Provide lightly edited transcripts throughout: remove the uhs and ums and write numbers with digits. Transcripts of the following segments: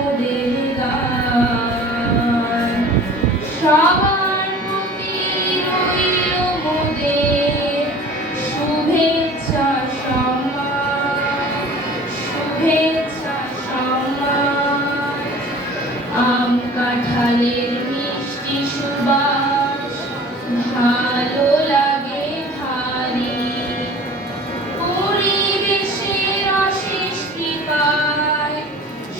মোদের গান। সবার প্রতি রইল মোদের শুভেচ্ছা সম্মান, শুভেচ্ছা সম্মান। আম কাঁঠালের মিষ্টি সুবাস ভালো লাগে ভারী, পরিবেশের অশেষ কৃপায়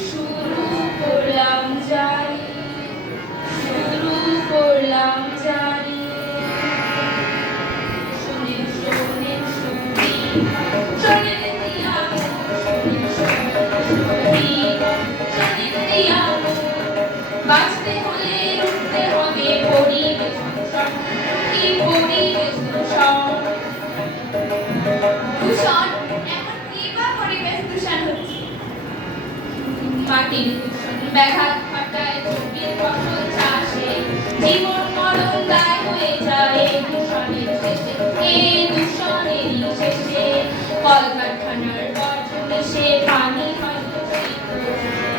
শুরু করলাম জারি, শুরু করলাম জারি। শোনেন শোনেন শুনি, শোনেন দিয়া শোনেন দিয়া, বাঁচতে হলে উঠতে হবে পরিবেশ দূষণ, কি পরিবেশ দূষণ। দূষণ এখন কি বা পরিবেশ দূষণ হচ্ছে? মাটির দূষণ, ব্যাঘাত ঘটায় জমির ফসল চাষে, জীবন মরণ দায় হয়ে যায় এই দূষণের শেষে, এই দূষণেরই শেষে। কলকারখানার বর্জ্য মিশে পানি হয় দূষিত,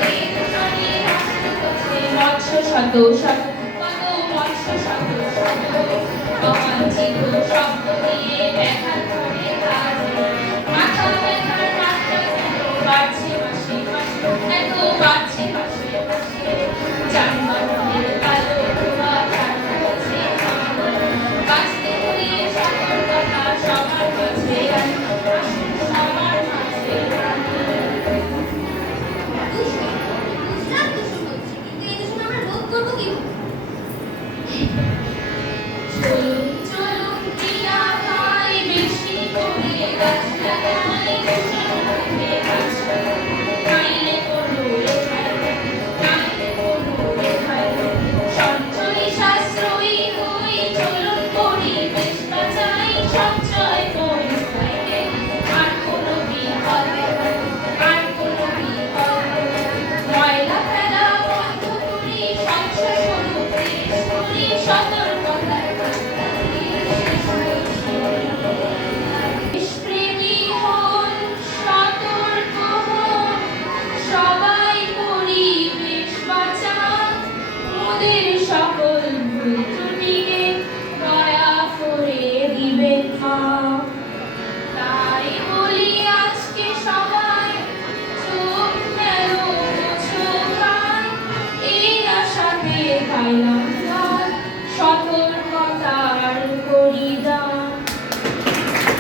এই দূষণের মৎস্য শত শত